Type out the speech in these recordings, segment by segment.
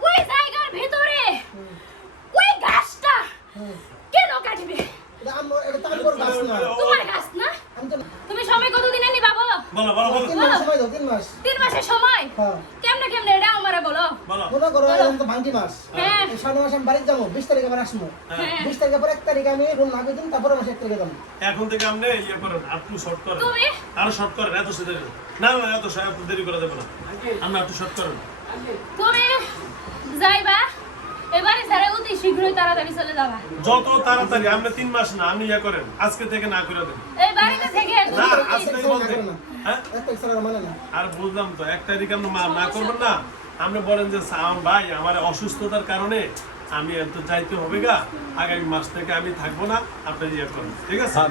ওই জায়গার ভিতরে হুম, ওই গাছটা হুম। কেন কাটবে? এটা আম- এটা তো আমগোর তোমার গাছ না? তুমি সময় কতদিনে নিবা বলো? বলো বলো বলো। তিন সময় দাও, তিন মাস। তিন মাসের সময়? হ্যাঁ। কেমনে কেমনে? এটা আমারে বলো। বলো। মনে করো, এখন তো ভাঙ্গি মাস। হ্যাঁ। এই মাসে আমি বাড়িতে যাব, বিশ তারিখে আবার আসব। হ্যাঁ। বিশ তারিখের পর এক তারিখে আমি রুম লাগিয়ে দিন, তারপরে মাসে এক তারিখে যাব। এখন থেকে আপনি ইয়ে করেন একটু শর্ট করেন। আরও শর্ট করেন এত সে দেরি না না এত সে দেরি করে দেবো না। আমরা একটু শর্ট করেন। তুমি যাইবা? এবারে স্যারে অতি শীঘ্রই তাড়াতাড়ি চলে যাবা। যত তাড়াতাড়ি আপনি তিন মাস না আপনি ইয়ে করেন আজকে থেকে না করে দেন। এই বাড়িতে থেকে না বলতে হ্যাঁ? আর মানে বুঝলাম তো এক তারিখ আপনি না করবেন না। আপনি বলেন যে সাম ভাই আমার অসুস্থতার কারণে আমি এত যাইতে হবে গা। আগামী মাস থেকে আমি থাকব না আপনি ইয়ে করেন ঠিক আছে? হ্যাঁ,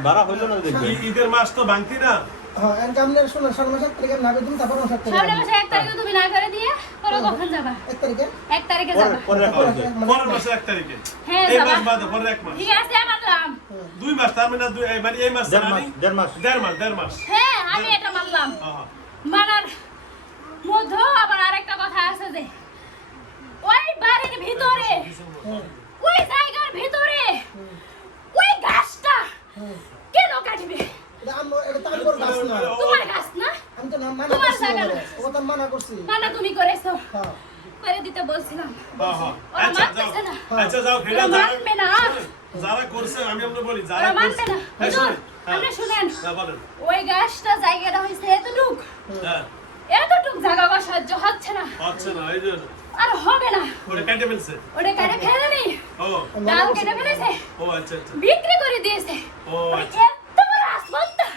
ঈদের মাস তো ভাঙতি না। হ্যাঁ, এখন আপনার শোনেন, সামনের মাসে তারিখে আমি লাগিয়ে দিন, মাসে সামনে মাসে এক তারিখে তুমি না করে দিয়ে পরে কখন যাবা? এক তারিখে? এক তারিখে যাবা। পরে রাখা হয়েছে পরের মাসে এক তারিখে। হ্যাঁ, এই মাস বাদে পরের এক মাস। ঠিক আছে মানলাম। দুই মাস তার মানে দুই এই মানে এই মাস দেড় মাস দেড় মাস। দেড় মাস দেড় মাস। হ্যাঁ আমি এটা মানলাম। মানার মধ্যে আবার আরেকটা কথা আছে যে ওই বাড়ির ভিতরে হ্যাঁ, ওই জায়গার ভিতরে ওই গাছটা কেন কাটবে? এটা আম- এটা তো আমগোর গাছ না। তোমার গাছ না? আমি তো না- মানা করছি জায়গা ওরে। না। ও কথা মানা করছি। মানা তুমি করেছ। করে দিতে বলছিলাম। আচ্ছা যাও। মানতেছে না। যাও ফিরে ওরা যারা মানবে না। যারা করছে আমি আপনাকে বলি যারা মানবে না। এই হুজুর, শোনেন, আপনি শুনেন। ওই গাছটা জায়গাটা হয়েছে এতটুক। হ্যাঁ। এতটুক জায়গা বা সহ্য হচ্ছে না। হচ্ছে না এই যে আর হবে না। ওটা কেটে ফেলছে। ওটা কেটে ফেলে নি ও। ডাল কেটে ফেলেছে। ও আচ্ছা আচ্ছা। বিক্রি করে দিয়েছে। ও আচ্ছা এত বড় আসমানটা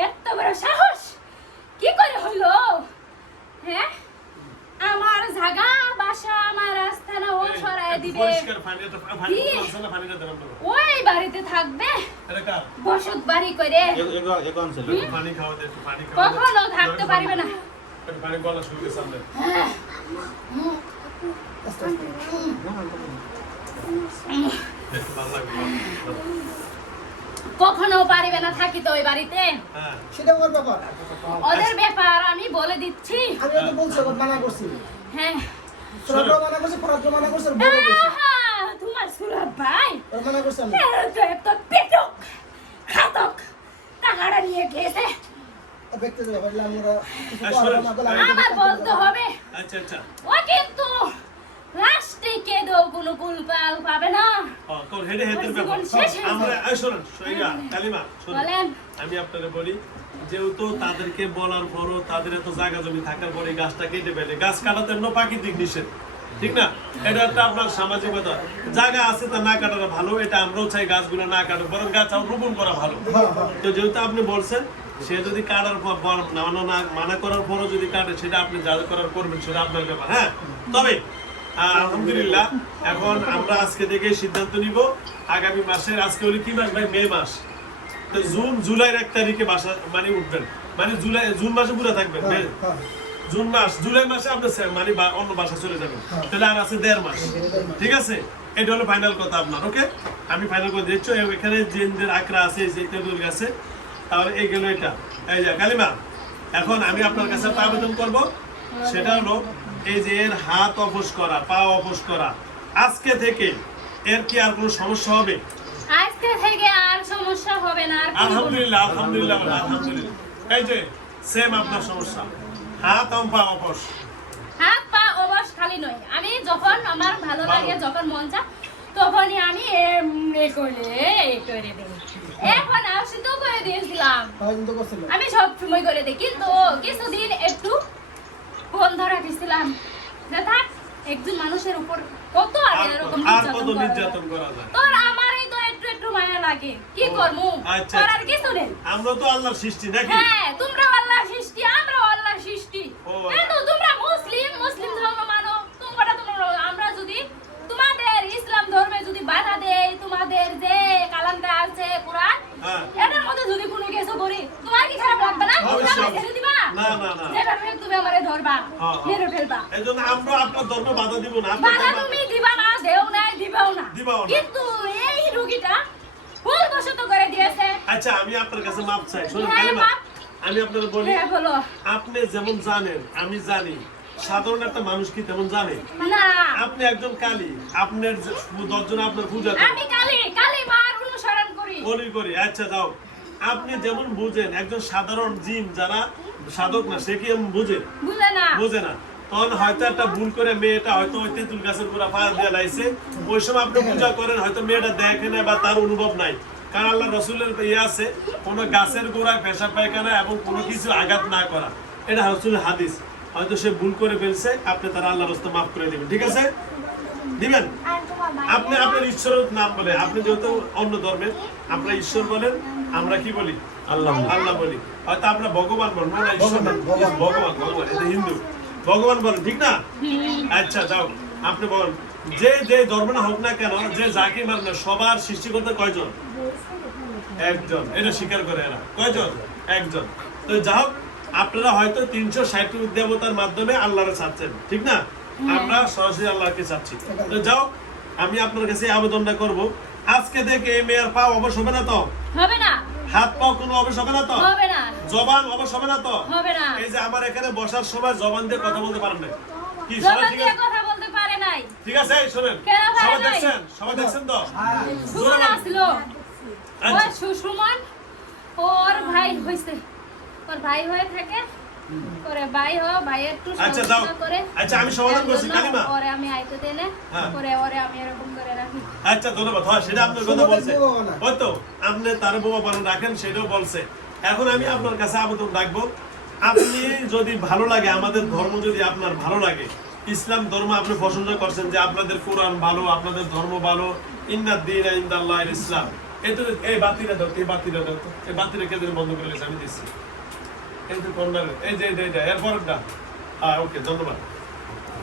এত বড় সাহস? কি করে হইল হ্যাঁ? আমার জায়গা বাসা আমার আস্থানা ও সরায় দিবে। না ওই বাড়িতে থাকবে। বসত বাড়ি করে। কখনো থাকতে পারবে না। একটু কখনো পারবে না থাকি তো ওই বাড়িতে। হ্যাঁ। সেটা ওর ব্যাপার। ওদের ব্যাপার আমি বলে দিচ্ছি। আমি ওকে বলছি, মানা করছি। হ্যাঁ। সুরাতও মানা করছি, ফরাতও মানা করছি, করছি। আহা, তোমার সুরভ ভাই। ওর মানা করছি আমি। এত এত পেটক খাতক টাকাটা নিয়ে গেছে। বলে আমি আমার বলতে হবে। আচ্ছা আচ্ছা। ও কিন্তু লাস্টে কোনো কুলপাল পাবে না। ও, তোর হেডে হেডের ব্যাপার হয়ে আমরা যাবে। এই সইগা কালিমা বলেন। আমি আপনাকে বলি যেহেতু তাদেরকে বলার পরও তাদের এত জায়গা জমি থাকার পরে গাছটা কেটে ফেলে গাছ কাটাতে জন্য প্রাকৃতিক নিষেধ ঠিক না? এটা একটা আপনার সামাজিকতা। জায়গা আছে তা না কাটাটা ভালো এটা আমরাও চাই গাছগুলো না কাটো বরং গাছ আরও রোপণ করা ভালো। হ্যাঁ, হ্যাঁ। তো যেহেতু আপনি বলছেন সে যদি কাটার পর মানা না মানা করার পরও যদি কাটে সেটা আপনি যা করার করবেন সেটা আপনার ব্যাপার হ্যাঁ? তবে আলহামদুলিল্লাহ। এখন আমরা আজকে থেকে সিদ্ধান্ত নিব আগামী মাসের আজকে হলো কি মাস ভাই? মে মাস। তো জুন জুলাইয়ের এক তারিখে বাসা মানে উঠবেন। মানে জুলাই জুন মাসে পুরো থাকবেন হ্যাঁ, মে- হ্যাঁ। জুন মাস জুলাই মাসে আপনি মানে অন্য বাসা চলে যাবেন। তাহলে আর আছে দেড় মাস। ঠিক আছে? এটা হলো ফাইনাল কথা আপনার ওকে? আমি ফাইনাল করে দিচ্ছি। এখানে জেনদের আকরা আছে যে তেঁতুল গাছে তাহলে এই গেল এটা। এই যে কালিমা এখন আমি আপনার কাছে একটা আবেদন করব। সেটা হলো এই যে এর হাত করা পা করা আজকে থেকে এর কি আর কোনো সমস্যা হবে? আজকে থেকে আর সমস্যা হবে না। আলহামদুলিল্লাহ আলহামদুলিল্লাহ আলহামদুলিল্লাহ। এই যে সেম আপনার সমস্যা। হাত এবং পা হাত পা অবশ খালি নয়। আমি যখন আমার ভালো লাগে যখন মন চা তখনই আমি এমনি করে এই করে দিই। এখন আশিত করে দিয়েছিলাম। আমি সব সময় করে দিই কিন্তু কিছুদিন একটু বন্ধ রাখিছিলাম যে থাক একজন মানুষের উপর কত আর এরকম নির্যাতন করা যায়? তোর আমারই তো একটু একটু মায়া লাগে। কি করব আচ্ছা, করার আচ্ছা। কিছু নেই। আমরা তো আল্লাহর সৃষ্টি নাকি? হ্যাঁ তোমরা আল্লাহর সৃষ্টি আমরা আল্লাহর সৃষ্টি ও। কিন্তু তোমরা মুসলিম মুসলিম ধর্ম মানো তোমরা তোমরা আমরা যদি তোমাদের ইসলাম ধর্মে যদি বাধা দেই তোমাদের যে কালামটা আছে কোরআন হ্যাঁ। এটার মধ্যে যদি কোনো কিছু করি তোমার কি খারাপ লাগবে না তুমি অবশ্যই। আমাকে ছেড়ে দিবা না, না, না। যেটা ফেল হ্যাঁ, হ্যাঁ। মেরে ফেলবা। আমরা আপনার ধর্মে বাধা দিব না বাধা তুমি দিবা না দেও না দিবাও না। দিবাও না। কিন্তু এই রুগীটা ভুল বশত করে দিয়েছে। আচ্ছা আমি আপনার কাছে মাপ চাই। শোনেন হ্যাঁ, আমি আপনাকে বলি আপনি যেমন জানেন আমি জানি সাধারণ একটা মানুষ কি তেমন জানে? না। আপনি একজন কালী আপনার যে দশজন আপনার পূজা আমি কালী কালী মার অনুসরণ করি। করি করি। আচ্ছা যাও। আপনি যেমন বুঝেন একজন সাধারণ জিন যারা সাধক না সে কি বুঝে? বুঝে না। তখন হয়তো একটা ভুল করে মেয়েটা হয়তো ওই তেঁতুল গাছের পুরা পায়া দিয়ে লাইছে। ওই সময় আপনি পূজা করেন হয়তো মেয়েটা দেখে না বা তার অনুভব নাই। কারণ আল্লাহ রসুলের ইয়ে আছে কোনো গাছের গোড়ায় পেশা পায়খানা এবং কোনো কিছু আঘাত না করা। এটা রসুলের হাদিস। হয়তো সে ভুল করে ফেলছে আপনি তার আল্লাহ রস্তে মাফ করে দিবেন। ঠিক আছে? দিবেন? আপনি আপনার ঈশ্বরের নাম বলে আপনি যেহেতু অন্য ধর্মের আপনার ঈশ্বর বলেন আমরা কি বলি? আল্লাহ আল্লাহ বলি। হয়তো আপনার ভগবান বলেন না ভগবান ভগবান। এটা হিন্দু। ভগবান বলেন ঠিক না? আচ্ছা যাও। আপনি বলেন যে যে ধর্ম না হোক না কেন যে যাকে মানে সবার সৃষ্টিকর্তা কয়জন? একজন। এটা স্বীকার করে এরা। কয়জন? একজন। তো যা হোক আপনারা হয়তো তিনশো ষাট দেবতার মাধ্যমে আল্লাহরে চাচ্ছেন ঠিক না? আমরা সরাসরি আল্লাহকে চাচ্ছি। তো যাও আমি আপনার কাছে আবেদনটা করব আজকে থেকে এই মেয়ের পা অবশ হবে না তো? হবে না। হাত পা কোনো অবশ হবে না তো? হবে না। জবান অবশ হবে না তো? হবে না। এই যে আমার এখানে বসার সময় জবান দিয়ে কথা বলতে পারেন না কি সবাই ঠিক আছে? কথা বলতে পারে নাই। ঠিক আছে শোনেন। সবাই? দেখছেন? সবাই দেখছেন তো? সুমন আসলো। আচ্ছা। সুসুমন ওর ভাই হইছে। ওর ভাই হয়ে থাকে করে ভাই হো ভাই একটু আচ্ছা, যাও। আচ্ছা, আমি সমাধান করছি, কালিমা। ওরে আমি আইতে দেনে হ্যাঁ। করে ওরে আমি এরকম করে রাখি আচ্ছা ধন্যবাদ হ্যাঁ সেটা আপনার কথা বলছে বানায়। হয়তো আপনি তার রাখেন সেটাও বলছে এখন আমি আপনার কাছে আবেদন রাখব আপনি যদি ভালো লাগে আমাদের ধর্ম যদি আপনার ভালো লাগে ইসলাম ধর্ম আপনি প্রশংসা করছেন যে আপনাদের কোরআন ভালো আপনাদের ধর্ম ভালো ইন্নাদ দিন ইন্দাল্লাহ ইসলাম এই তো এই বাতিটা দাও এই বাতিটা দাও তো এই বাতিটা কে বন্ধ করে গেছে আমি দিচ্ছি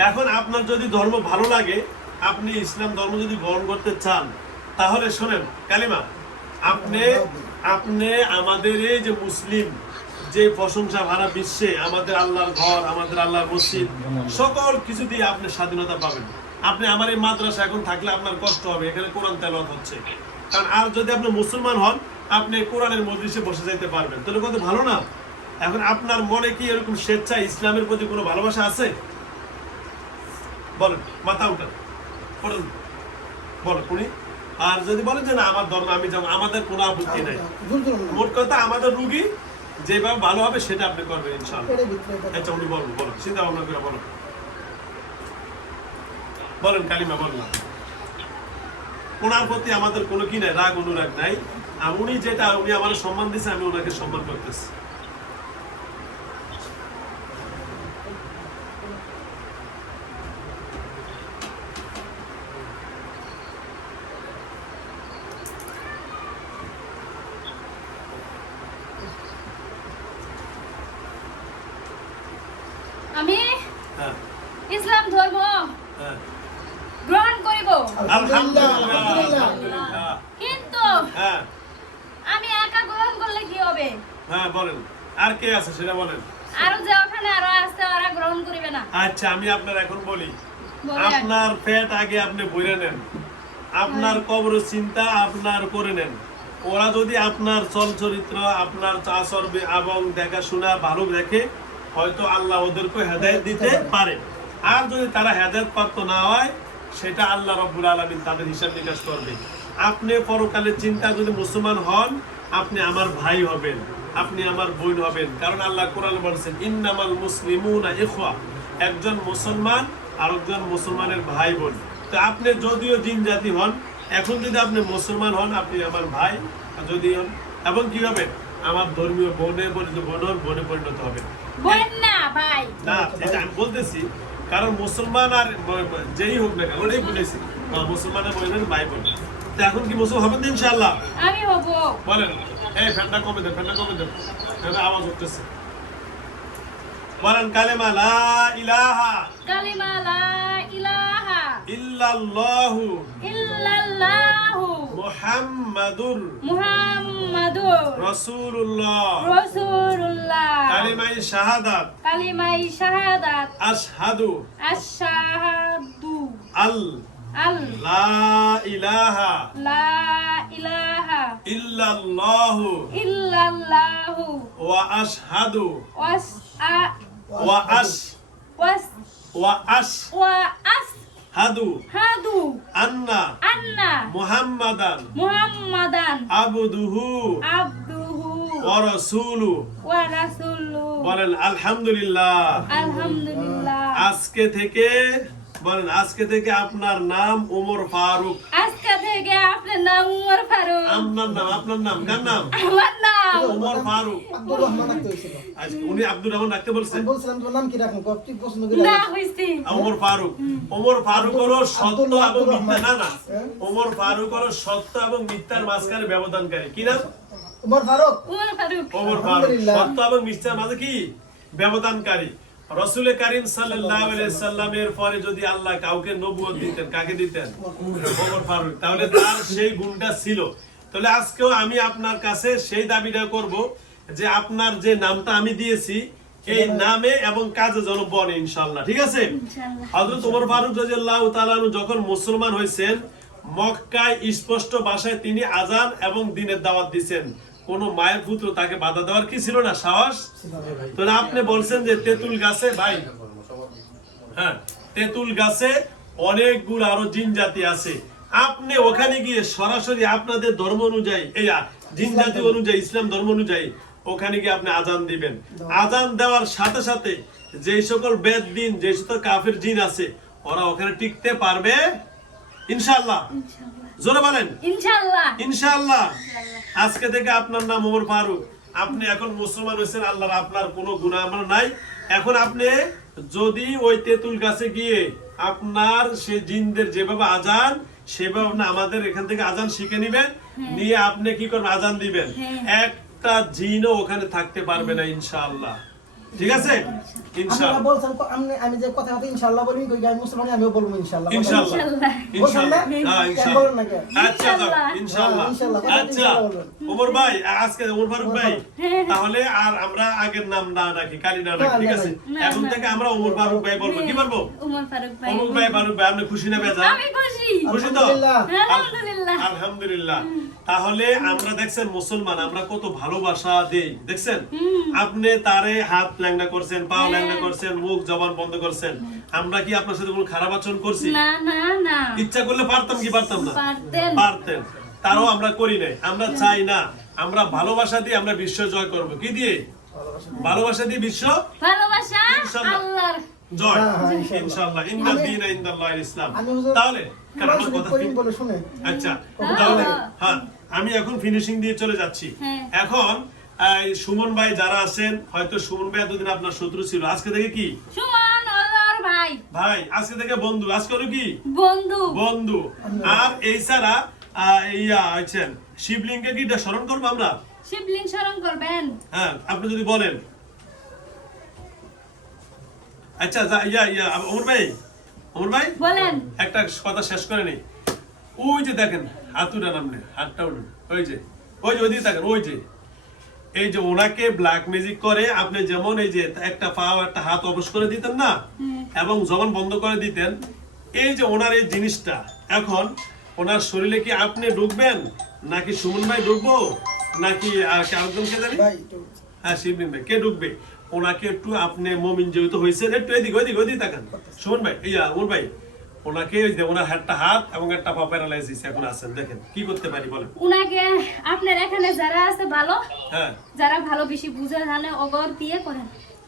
এখন আপনার যদি ধর্ম ভালো লাগে, আপনি ইসলাম ধর্ম যদি গ্রহণ করতে চান, তাহলে শোনেন, কালিমা, আপনি আপনি আমাদের এই যে মুসলিম, যে প্রশংসা ভাড়া বিশ্বে, আমাদের আল্লাহর ঘর, আমাদের আল্লাহর মসজিদ, সকল কিছু দিয়ে আপনি স্বাধীনতা পাবেন। আপনি আমার এই মাদ্রাসা এখন থাকলে আপনার কষ্ট হবে, এখানে কোরআন তেলাওয়াত হচ্ছে। কারণ আর যদি আপনি মুসলমান হন, আপনি কোরআনের মজলিসে বসে যাইতে পারবেন। তাহলে কত ভালো না? এখন আপনার মনে কি এরকম স্বেচ্ছা ইসলামের প্রতি কোনো ভালোবাসা আছে? বলেন মাথা উঠান। পড়েন। বলেন উনি আর যদি বলেন যে না আমার ধর্ম আমি যাব আমাদের কোনো আপত্তি নাই। মোট কথা আমাদের রুগী যেভাবে ভালো হবে সেটা আপনি করবেন ইনশাআল্লাহ। আচ্ছা উনি বলুন বলুন চিন্তা ভাবনা করে বলুন। বলেন কালিমা বললাম ওনার প্রতি আমাদের কোনো কি নাই? রাগ অনুরাগ নাই। আর উনি যেটা উনি আমার সম্মান দিয়েছে আমি ওনাকে সম্মান করতেছি। আমি হ্যাঁ। ইসলাম ধর্ম হ্যাঁ। গ্রহণ করিব। আলহামদুলিল্লাহ। আলহামদুলিল্লাহ। আলহামদুলিল্লাহ। কিন্তু হ্যাঁ। আমি একা গ্রহণ করলে কি হবে? হ্যাঁ বলেন। আর কে আছে সেটা বলেন। আরও যে ওখানে আরও আসতে ওরা গ্রহণ করিবে না। আচ্ছা আমি আপনার এখন বলি। আপনার পেট আগে আপনি বইরে নেন। আপনার কবর চিন্তা আপনার করে নেন। ওরা যদি আপনার চল চরিত্র আপনার চাষর এবং দেখাশোনা ভালো দেখে হয়তো আল্লাহ ওদেরকে হেদায়ত দিতে পারে। আর যদি তারা হেদায়ত প্রাপ্ত না হয়, সেটা আল্লাহ রব্বুল আলমিন তাদের হিসাব নিকাশ করবে আপনি পরকালের চিন্তা যদি মুসলমান হন, আপনি আমার ভাই হবেন, আপনি আমার বোন হবেন। কারণ আল্লাহ কোরআন বলছেন, ইন্নামাল ইখওয়া। একজন মুসলমান আর একজন মুসলমানের ভাই বোন। তো আপনি যদিও দিন জাতি হন, এখন যদি আপনি মুসলমান হন, আপনি আমার ভাই, যদি হন। এবং কি হবে? আমার ধর্মীয় বনে পরিণত বোন হন বোনে পরিণত হবে। বোন না ভাই। না এটা আমি বলতেছি কারণ মুসলমান আর যেই হোক না কেন ওটাই বলেছি। মুসলমানের বোন হন ভাই বোন এখন কি মুসলমান হবেন ইনশাআল্লাহ? আমি হব। বলেন এই ফ্যানটা কমে দেন ফ্যানটা কমে দেন। ফ্যানটা আওয়াজ উঠতেছে। বলেন কালেমা লা ইলাহা কালিমা লা ইলাহা ইল্লাল্লাহু ইল্লাল্লাহু মুহাম্মাদুর মুহাম্মাদুর রাসূলুল্লাহ। রাসূলুল্লাহ। কালিমাই শাহাদাত। কালিমাই শাহাদাত। আশহাদু। আশহাদু। আল। আল। লা ইলাহা। লা ইলাহা। ইল্লাল্লাহু। ইল্লাল্লাহু। ওয়া আশহাদু। ওয়াস ওয়া আশ। ওয়া আশ। ওয়া আস। হাদু হাদু আন্না আন্না মুহাম্মাদান মুহাম্মাদান আবদুহু আবদুহু ওয়া রাসূলু। ওয়া রাসূলু। বলেন আলহামদুলিল্লাহ। আলহামদুলিল্লাহ। আজকে থেকে বলেন আজকে থেকে আপনার নাম ওমর ফারুক। আজকে থেকে আপনার নাম উমর ফারুক। আপনার নাম আপনার নাম কার নাম? আমার নাম ওমর ফারুক। আব্দুর রহমান রাখতে হয়েছিল। আজকে উনি আব্দুর রহমান রাখতে বলছেন বলছিলাম তোমার নাম কি রাখুন কব পছন্দ করে না হইছে। ওমর ফারুক। ওমর ফারুক হলো সত্য এবং মিথ্যা। না না? ওমর ফারুক হলো সত্য এবং মিথ্যার মাঝখানে ব্যবধানকারী। কি নাম? উমর ফারুক। উমর ফারুক। ওমর ফারুক। সত্য এবং মিথ্যার মাঝে কি ব্যবধানকারী? রসুল করিম সাল্লাল্লাহু আলাইহি সাল্লামের পরে যদি আল্লাহ কাউকে নবুয়ত দিতেন কাকে দিতেন? ওমর ফারুক। তাহলে তার সেই গুণটা ছিল। তাহলে আজকেও আমি আপনার কাছে সেই দাবিটা করব যে আপনার যে নামটা আমি দিয়েছি এই নামে এবং কাজে যেন বনে ইনশাআল্লাহ ঠিক আছে। হযরত ওমর ফারুক রাদিয়াল্লাহু তাআলা যখন মুসলমান হয়েছেন মক্কায় স্পষ্ট ভাষায় তিনি আজান এবং দিনের দাওয়াত দিয়েছেন। কোন মায়ের পুত্র তাকে বাধা দেওয়ার কি ছিল না? সাহস? তাহলে আপনি বলছেন যে তেঁতুল গাছে ভাই হ্যাঁ তেঁতুল গাছে অনেকগুলো আরও জিন জাতি আছে। আপনি ওখানে গিয়ে সরাসরি আপনাদের ধর্ম অনুযায়ী এই জিন জাতি অনুযায়ী ইসলাম ধর্ম অনুযায়ী ওখানে গিয়ে আপনি আজান দিবেন। আজান দেওয়ার সাথে সাথে যে সকল বেদ দিন যে সকল কাফের জিন আছে ওরা ওখানে টিকতে পারবে? ইনশাআল্লাহ। জোরে বলেন। ইনশাআল্লাহ। আজকে থেকে আপনার নাম ওমর ফারুক। আপনি এখন মুসলমান হয়েছেন আল্লাহর আপনার কোনো গুণা আমার নাই। এখন আপনি যদি ওই তেঁতুল গাছে গিয়ে আপনার সে জিনদের যেভাবে আজান সেভাবে ভাবনা আমাদের এখান থেকে আজান শিখে নিবেন নিয়ে আপনি কি করবেন? আজান দিবেন। একটা জিনও ওখানে থাকতে পারবে না ইনশাআল্লাহ। ঠিক আছে? ইনশাআল্লাহ। বলছেন আমি আমি যে কথা কথা ইনশাআল্লাহ বলি কই আমি মুসলমান আমিও বলব ইনশাআল্লাহ। ইনশাআল্লাহ। ইনশাআল্লাহ ইনশাআল্লাহ। বলছেন না? হ্যাঁ ইনশাআল্লাহ। বলেন না কেন? আচ্ছা ইনশাআল্লাহ। ইনশাআল্লাহ। আচ্ছা ওমর ভাই আজকে ওমর ফারুক ভাই তাহলে আর আমরা আগের নাম না রাখি কালি না রাখি ঠিক আছে? এখন থেকে আমরা ওমর ফারুক ভাই বলব। কি বলব? উমর ফারুক ভাই। ওমর ভাই ফারুক ভাই আপনি খুশি না বেজা আমি খুশি। খুশি তো? আলহামদুলিল্লাহ। আলহামদুলিল্লাহ। আলহামদুলিল্লাহ। তাহলে আমরা দেখছেন মুসলমান আমরা কত ভালোবাসা দেই দেখছেন? আপনি তারে হাত ল্যাংড়া করছেন পা ল্যাংড়া করছেন মুখ জবান বন্ধ করছেন। আমরা কি আপনার সাথে কোনো খারাপ আচরণ করছি? না না না। ইচ্ছা করলে পারতাম কি পারতাম না? পারতেন। পারতেন। তারও আমরা করি নাই। আমরা চাই না। আমরা ভালোবাসা দিয়ে আমরা বিশ্ব জয় করব। কি দিয়ে? ভালোবাসা দিয়ে বিশ্ব? ভালোবাসা? আল্লাহর জয়। হ্যাঁ, হ্যাঁ, ইনশাআল্লাহ। ইনদাল্লাহিল ইসলাম। তাহলে কারণ কথা আচ্ছা হ্যাঁ। তাহলে হ্যাঁ। আমি এখন ফিনিশিং দিয়ে চলে যাচ্ছি। হ্যাঁ। এখন সুমন ভাই যারা আছেন হয়তো সুমন ভাই এতদিন আপনার শত্রু ছিল। আজকে থেকে কি? সুমন ভাই। ভাই আজকে থেকে বন্ধু। আজকে হলো কি? বন্ধু। বন্ধু। আর এই ছাড়া ইয়া আছেন। শিবলিঙ্গে কি স্মরণ করব আমরা? শিবলিং স্মরণ করবেন। হ্যাঁ আপনি যদি বলেন। আচ্ছা ইয়া ইয়া অমর ভাই অমর ভাই? বলেন। একটা কথা শেষ করে নি ওই যে দেখেন হাতুটা নামনে হাতটা ওই যে ওই যে ওইদিকে দেখেন ওই যে। এই যে ওনাকে ব্ল্যাক ম্যাজিক করে আপনি যেমন এই যে একটা পা একটা হাত অবশ করে দিতেন না এবং জবান বন্ধ করে দিতেন এই যে ওনার এই জিনিসটা এখন ওনার শরীরে কি আপনি ঢুকবেন নাকি সুমন ভাই ঢুকবো নাকি আর কে আরেকজনকে জানি? ভাই হ্যাঁ শিবলিন ভাই কে ঢুকবে ওনাকে একটু আপনি মমিন যেহেতু হয়েছে একটু এদিক ওইদিক ওইদিক তাকান। সুমন ভাই ইয়া ওর ভাই ওনাকে ওই যে ওনার একটা হাত এবং একটা পা প্যারালাইসিস এখন আছেন দেখেন কি করতে পারি বলেন? উনাকে আপনার এখানে যারা আছে ভালো হ্যাঁ। যারা ভালো বেশি বুঝে জানে দিয়ে করেন।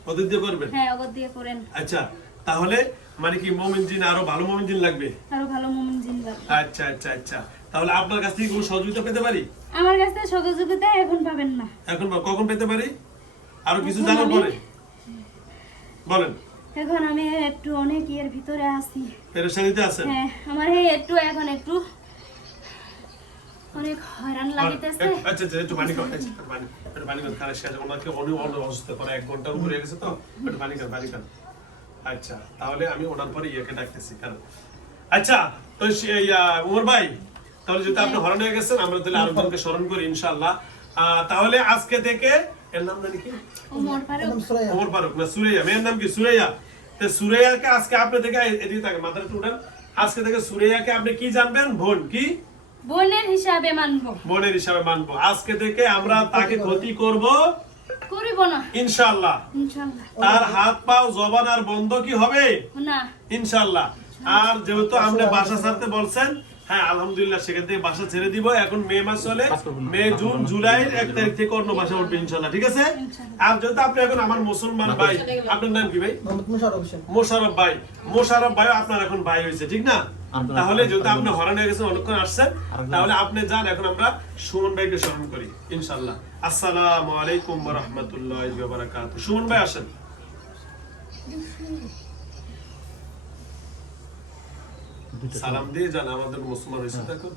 ওদের দিয়ে করবেন? হ্যাঁ দিয়ে করেন। আচ্ছা তাহলে মানে কি মমিন জিন আরও ভালো মমিন জিন লাগবে? আরও ভালো মোমন জিন্দাবাদ আচ্ছা আচ্ছা আচ্ছা। তাহলে আপনার কাছ থেকে কোনো সহযোগিতা পেতে পারি? আমার কাছে সহযোগিতা এখন পাবেন না। এখন কখন পেতে পারি? আরও কিছু জানার পরে। বলেন। এখন আমি একটু অনেক ইয়ের ভিতরে আছি। পেরেশানিতে আছেন হ্যাঁ আমার এই একটু এখন একটু অনেক হয়রান লাগিতেছে। আচ্ছা আচ্ছা একটু পানি খাও আচ্ছা, একটু পানি একটু পানি খান ওনাকে অনেক অনেক অসুস্থ করে এক ঘণ্টার উপরে গেছে তো। একটু পানি খান পানি খান। আচ্ছা তাহলে আমি ওনার পরে ইয়েকে ডাকতেছি কারণ আচ্ছা তো উমর ভাই তাহলে যদি আপনি হরণ হয়ে গেছেন আমরা তাহলে আরেকজনকে স্মরণ করি ইনশাআল্লাহ। তাহলে আজকে থেকে এর নাম জানি কি? ওমর ফারুক। ওমর ফারুক না সুরাইয়া। মেয়ের নাম কি? সুরাইয়া। তো সুরাইয়াকে আজকে আপনি থেকে এদিকে মাথাটা উঠান। আজকে থেকে সুরাইয়াকে আপনি কি জানবেন? বোন কি? বোনের হিসাবে মানবো। বোনের হিসাবে মানবো। আজকে থেকে আমরা তাকে ক্ষতি করব? করিব না। ইনশাআল্লাহ। ইনশাআল্লাহ। তার হাত পাও জবান আর বন্ধ কি হবে? না। ইনশাআল্লাহ। আর যেহেতু আপনি বাসা ছাড়তে বলছেন হ্যাঁ আলহামদুলিল্লাহ সেখান থেকে বাসা ছেড়ে দিব। এখন মে মাস চলে। মে জুন জুলাইয়ের এক তারিখ থেকে অন্য বাসা উঠবে ইনশাআল্লাহ ঠিক আছে? আর যেহেতু আপনি এখন আমার মুসলমান ভাই আপনার নাম কি ভাই? মুশারফ ভাই। মোশারফ ভাই আপনার এখন ভাই হয়েছে ঠিক না? তাহলে যেহেতু আপনি হরান হয়ে গেছেন অনেকক্ষণ আসছেন তাহলে আপনি যান এখন আমরা সুমন ভাইকে স্মরণ করি ইনশাআল্লাহ আসসালামু আলাইকুম রাহমাতুল্লাহি সুমন ভাই আসেন। সালাম দিয়ে যান আমাদের মুসলমান হয়েছে দেখো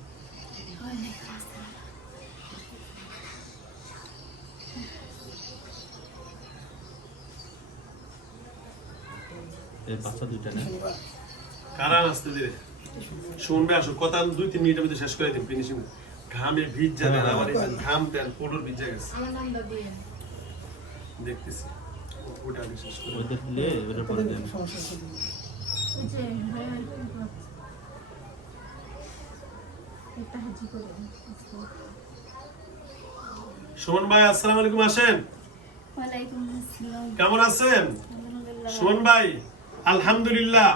বাচ্চা দুইটা না? কারা আসতে দিলে শুনবে আসো। কথা দুই তিন মিনিটের মধ্যে শেষ করে দিন ফিনিশিং ঘামে ভিজ যাবেন আমার এই ঘাম দেন পুরোর ভিজে গেছে। দেখতেছি। ওটা আগে শেষ করে দিলে ওটার পরে দেন। সমস্যা হচ্ছে সুমন ভাই আসসালামু আলাইকুম আসেন। কেমন আছেন? সুমন ভাই আলহামদুলিল্লাহ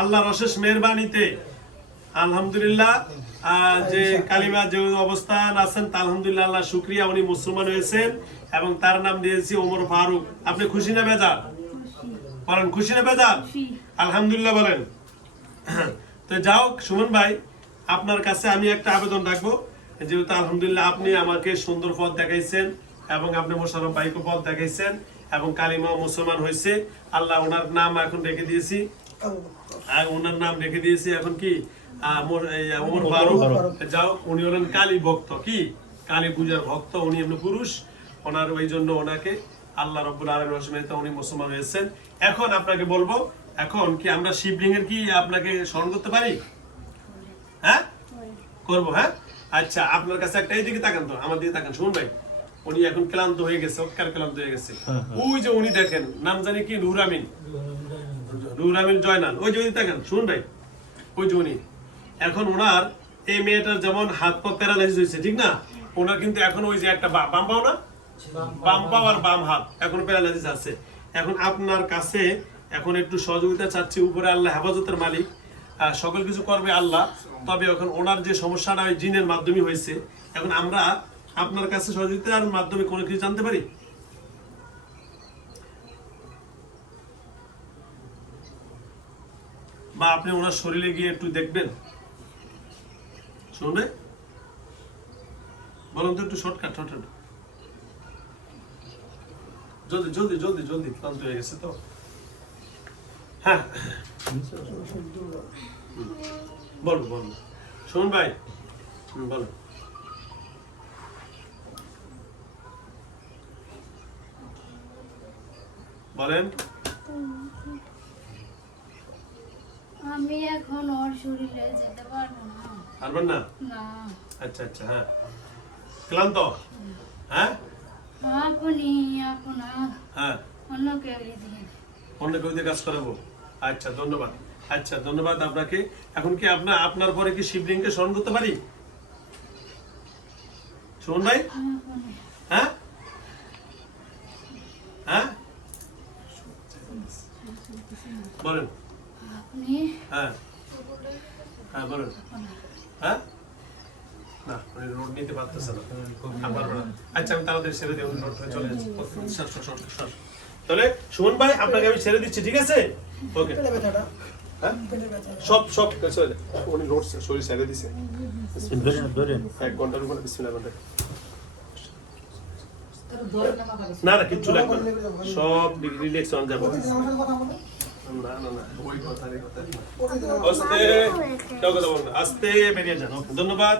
আল্লাহর অশেষ মেহরবানিতে। আলহামদুলিল্লাহ যে কালিমা যে অবস্থান আছেন তা আলহামদুলিল্লাহ আল্লাহ শুক্রিয়া উনি মুসলমান হয়েছেন এবং তার নাম দিয়েছি ওমর ফারুক। আপনি খুশি না বেজার? বলেন খুশি না বেজার? আলহামদুলিল্লাহ বলেন। তো যাও সুমন ভাই আপনার কাছে আমি একটা আবেদন রাখব। যেহেতু আলহামদুলিল্লাহ আপনি আমাকে সুন্দর পথ দেখাইছেন এবং আপনি মোশারফ ভাইকে পথ দেখাইছেন এবং কালিমা মুসলমান হয়েছে। আল্লাহ ওনার নাম এখন রেখে দিয়েছি। ওনার নাম রেখে দিয়েছি এখন কি? ওমর ফারুক। যাও উনি হলেন কালী ভক্ত কি? কালী পূজার ভক্ত উনি এমনি পুরুষ। ওনার ওই জন্য ওনাকে আল্লাহ রব্বুল আলমী রসমেতে উনি মুসলমান হয়েছেন। এখন আপনাকে বলব এখন কি আমরা শিবলিঙ্গের কি আপনাকে স্মরণ করতে পারি? হ্যাঁ? করব হ্যাঁ? আচ্ছা আপনার কাছে একটা এইদিকে তাকান তো আমার দিকে তাকান শুনুন ভাই। উনি এখন ক্লান্ত হয়ে গেছে অক্কার ক্লান্ত হয়ে গেছে। হ্যাঁ, হ্যাঁ। ওই যে উনি দেখেন নাম জানি কি নূর আমিন। নূর আমিন জয়নাল ওই যে উনি দেখেন শুনুন ভাই। ওই যে উনি। এখন ওনার এই মেয়েটার যেমন হাত পা প্যারালাইজ হয়েছে ঠিক না? ওনার কিন্তু এখন ওই যে একটা বাম পাও না? বাম পাও আর বাম হাত এখন প্যারালাইসিস আছে। এখন আপনার কাছে এখন একটু সহযোগিতা চাচ্ছি উপরে আল্লাহ হেফাজতের মালিক। সকল কিছু করবে আল্লাহ। তবে এখন ওনার যে সমস্যাটা ওই জিনের মাধ্যমে হয়েছে। এখন আমরা আপনার কাছে সহযোগিতার মাধ্যমে কোনো কিছু জানতে পারি? বা আপনি ওনার শরীরে গিয়ে একটু দেখবেন? শুনবে? বলুন তো একটু শর্টকাট শর্টকাট জলদি জলদি জলদি জলদি ক্লান্ত হয়ে গেছে তো। হ্যাঁ। বলো বলো। শুনুন ভাই বলো। বলেন। আমি এখন ওর শরীরে যেতে পারব না। পারবেন না? না। আচ্ছা আচ্ছা হ্যাঁ। ক্লান্ত? হ্যাঁ? আপনি আপনার হ্যাঁ। অন্য কেউ দিয়ে অন্য কেউ দিয়ে কাজ করাবো? আচ্ছা ধন্যবাদ। আচ্ছা ধন্যবাদ আপনাকে। এখন কি আপনার আপনার পরে কি শিবলিঙ্গকে স্মরণ করতে পারি? শুনুন ভাই? হ্যাঁ? হ্যাঁ? বলেন। হ্যাঁ। হ্যাঁ বলুন। হ্যাঁ? না রোড নিতে পারতেছে না। আচ্ছা আমি তাড়াতাড়ি ছেড়ে রোড চলে যাচ্ছে। সর। তাহলে সুমন ভাই আপনাকে আমি ছেড়ে দিচ্ছি ঠিক আছে? ওকে হ্যাঁ? সব সব চলে উনি রোড শরীর ছেড়ে দিছে। এক ঘণ্টার উপরে বিসমিল্লাহ ঘণ্টা না না কিচ্ছু লাগবে না। সব রিল্যাক্স অন যাব। না না না ওই কথা এই কথা। না। ওটা দিলাম। আস্তে কেউ কথা বলবেন আস্তে বেরিয়ে যান ধন্যবাদ।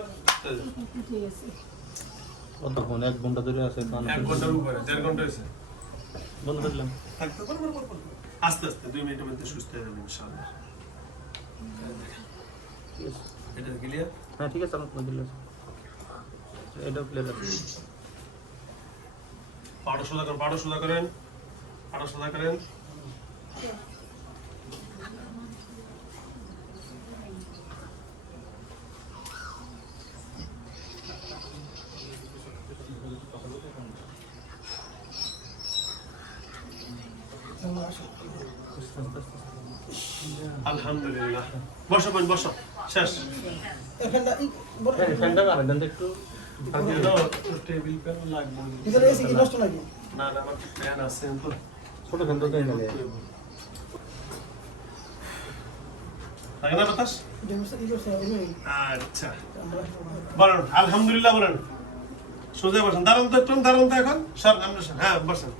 কতক্ষণ? এক ঘণ্টা ধরে আছে এক ঘণ্টার উপরে দেড় ঘণ্টা হয়েছে। বন্ধ করলাম। থাকতে পারব। আস্তে আস্তে দুই মিনিটের মধ্যে সুস্থ হয়ে যাবেন ইনশাআল্লাহ। এটা ক্লিয়ার হ্যাঁ ঠিক আছে আমার দিলে এটা ক্লিয়ার আছে। পাড়ো সোজা করেন পাড়ো সোজা করেন পাড়ো সোজা করেন। আলহামদুলিল্লাহ। হ্যাঁ, আচ্ছা। বলেন আলহামদুলিল্লাহ সোজা বসেন। দাঁড়ান তো একটু দাঁড়ান তো এখন। আমরা হ্যাঁ বসেন।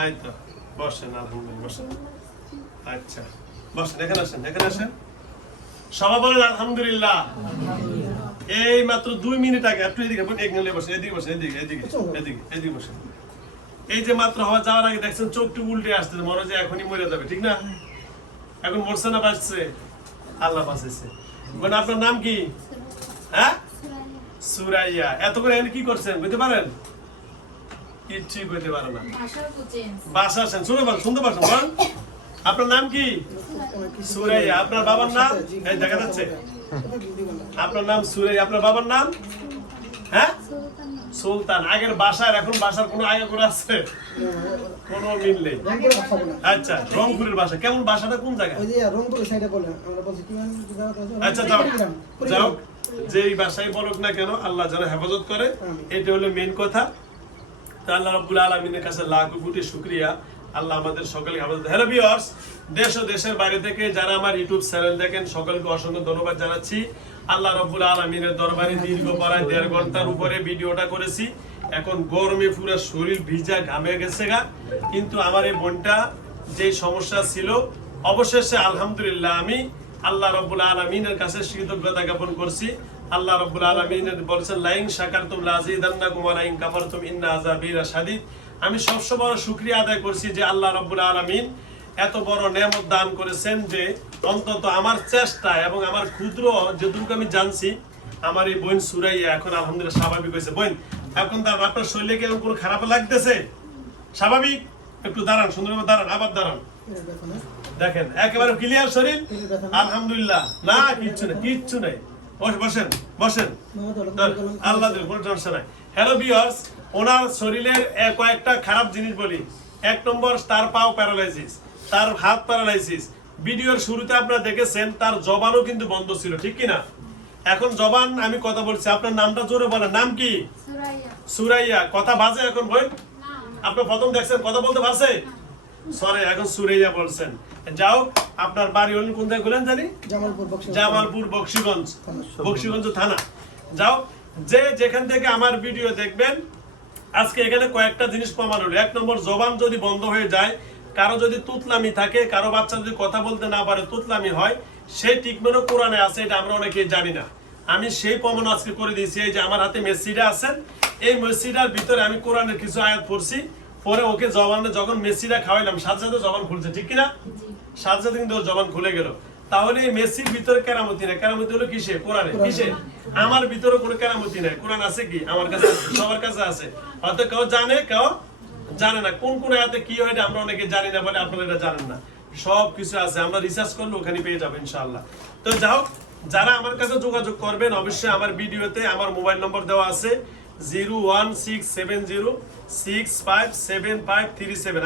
এই তো বসেন আলহামদুলিল্লাহ বসেন। আচ্ছা। বসেন এখানে আসেন এখানে আসেন। সবাই বলেন আলহামদুলিল্লাহ। এই মাত্র দুই মিনিট আগে একটু এদিকে বসেন এদিকে বসেন এদিকে এদিকে এদিকে এদিকে বসেন। এই যে মাত্র হওয়া যাওয়ার আগে দেখছেন চোখটি উল্টে আসছে মনে হয় এখনই মরে যাবে ঠিক না? এখন মরছে না বাঁচছে। আল্লাহ বাঁচাইছে। বোন আপনার নাম কি? হ্যাঁ? সুরাইয়া। এত করে এখানে কি করছেন বুঝতে পারেন? কিচ্ছুই করতে পারে না। বাসা আছেন শুনে পারেন শুনতে পারছেন বলেন। আপনার নাম কি? সুরাইয়া। আপনার বাবার নাম? এই দেখা যাচ্ছে? আপনার নাম সুরাইয়া। আপনার বাবার নাম? হ্যাঁ? সুলতান। আগের বাসার এখন বাসার কোনো আগে করে আছে? কোনো মিল নেই। আচ্ছা রংপুরের বাসা। কেমন বাসাটা? কোন জায়গায়? আচ্ছা যাও। যাও। যেই বাসায় বলুক না কেন আল্লাহ যেন হেফাজত করে। এটা হলো মেন কথা। তা আল্লাহ রব্বুল আলমিনের কাছে লাখ কোটি শুক্রিয়া। আল্লাহ আমাদের সকলকে হেফাজত হ্যালো ভিউয়ার্স দেশ ও দেশের বাইরে থেকে যারা আমার ইউটিউব চ্যানেল দেখেন, সকলকে অসংখ্য ধন্যবাদ জানাচ্ছি। আল্লাহ রব্বুল আলমিনের দরবারে দীর্ঘ প্রায় দেড় ঘণ্টার উপরে ভিডিওটা করেছি। এখন গরমে পুরো শরীর ভিজা ঘামে গেছে গা। কিন্তু আমার এই বোনটা যে সমস্যা ছিল, অবশেষে আলহামদুলিল্লাহ আমি আল্লাহ রব্বুল আলমিনের কাছে কৃতজ্ঞতা জ্ঞাপন করছি। আল্লাহ রব্বুল আলমিন বলছেন লাইং শাকার তুম লাজিদান্না কুমার আইন কাফার তুম ইন্না আজাবিরা সাদিদ আমি সবসময় শুক্রিয়া আদায় করছি যে আল্লাহ রব্বুল আলমিন এত বড় নেমত দান করেছেন যে অন্তত আমার চেষ্টা এবং আমার ক্ষুদ্র যেটুকু আমি জানছি আমার এই বোন সুরাইয়া এখন আলহামদুলিল্লাহ স্বাভাবিক হয়েছে। বোন এখন তার আপনার শরীরে কি কোনো খারাপ লাগতেছে? স্বাভাবিক? একটু দাঁড়ান সুন্দরভাবে দাঁড়ান আবার দাঁড়ান? দেখেন একেবারে ক্লিয়ার শরীর? আলহামদুলিল্লাহ। না কিচ্ছু নেই কিচ্ছু নেই। বসেন বসেন। আল্লাহ হ্যালো বিয়ার্স ওনার শরীরের কয়েকটা খারাপ জিনিস বলি। এক নম্বর তার পাও প্যারালাইসিস তার হাত প্যারালাইসিস। ভিডিওর শুরুতে আপনারা দেখেছেন তার জবানও কিন্তু বন্ধ ছিল ঠিক কি না এখন জবান আমি কথা বলছি আপনার নামটা জোরে বলেন। নাম কি? সুরাইয়া। কথা বাজে এখন বই আপনার প্রথম দেখছেন কথা বলতে পারছে সরে এখন সুরাইয়া বলছেন। যাও আপনার বাড়ি হলেন কোন জায়গায় বলেন জানি? জামালপুর বক্সিং জামালপুর বক্সিগঞ্জ। বক্সিগঞ্জ থানা। যাও যে যেখান থেকে আমার ভিডিও দেখবেন আজকে এখানে কয়েকটা জিনিস প্রমাণ হলো এক নম্বর জবান যদি বন্ধ হয়ে যায় কারও যদি তুতলামি থাকে কারও বাচ্চা যদি কথা বলতে না পারে তুতলামি হয় সেই টিকমেনও কোরআনে আছে এটা আমরা অনেকে জানি না। আমি সেই প্রমাণ আজকে করে দিয়েছি এই যে আমার হাতে মেসিটা আছেন এই মেসিটার ভিতরে আমি কোরআনের কিছু আয়াত পড়ছি পরে ওকে জবানে যখন মেসিটা খাওয়াইলাম সাথে সাথে জবান খুলছে ঠিক কিনা? সাথে সাথে কিন্তু ওর জবান খুলে গেল। তাহলে মেসির ভিতরে কেরামতি নাই। কেরামতি হলো কিসে? কোরআনে। কিসে? আমার ভিতরে কোনো কেরামতি নাই। কোরআন আছে কি? আমার কাছে সবার কাছে আছে। হয়তো কেউ জানে কেউ জানে না। কোন কোন আয়াতে কি হয় আমরা অনেকে জানি না বলে আপনারা এটা জানেন না। সব কিছু আছে। আমরা রিসার্চ করলে ওখানে পেয়ে যাব ইনশাআল্লাহ। তো হোক যারা আমার কাছে যোগাযোগ করবেন অবশ্যই আমার ভিডিওতে আমার মোবাইল নম্বর দেওয়া আছে। Zero one six seven zero six five seven five three seven.